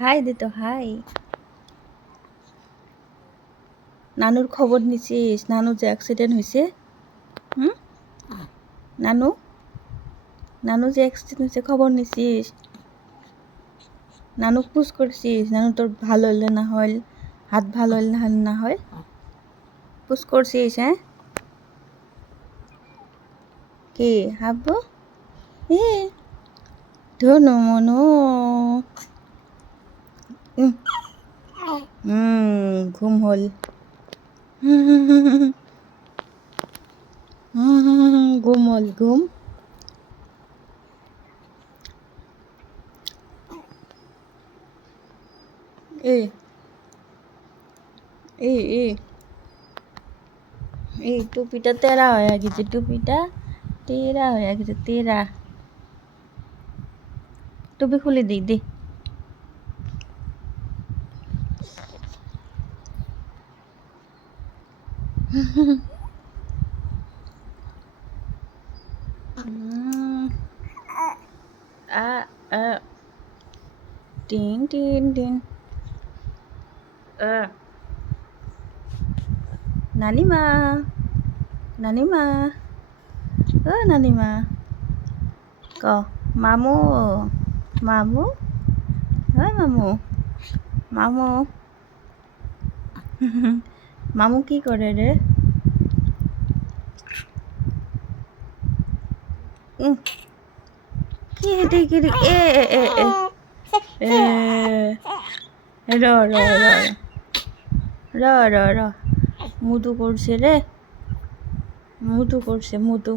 High দে তো high. নানুর খবর নিছিস? নানু যে অ্যাক্সিডেন্ট হয়েছে। হুম, নানু নানু যে অ্যাক্সিডেন্ট হয়েছে খবর নিছিস? নানু পুষ করছিস? নানু তোর ভালো হইলে না হয়, হাত ভালো হইলে না হয়, পুষ করছিস? হ্যাঁ, কে হাব্বু? এ ধনু মনু। ঘুম হল। ঘুম হল ঘুম। এই এই এই এই টুপিটা তেরা হয়ে গেছে, টুপিটা তেরা হয়ে গেছে, তেরা। টুপি খুলে দিই দে। টিন টিন টিন। নানিমা, নানিমা, ও নানিমা, ক মামু, মামু, হয় মামু, মামু। মামু কি করে রে? কি হেঁটে কি রে? এ এ এ এ র র র র র র মুদু করছে রে, মুদু করছে মুদু।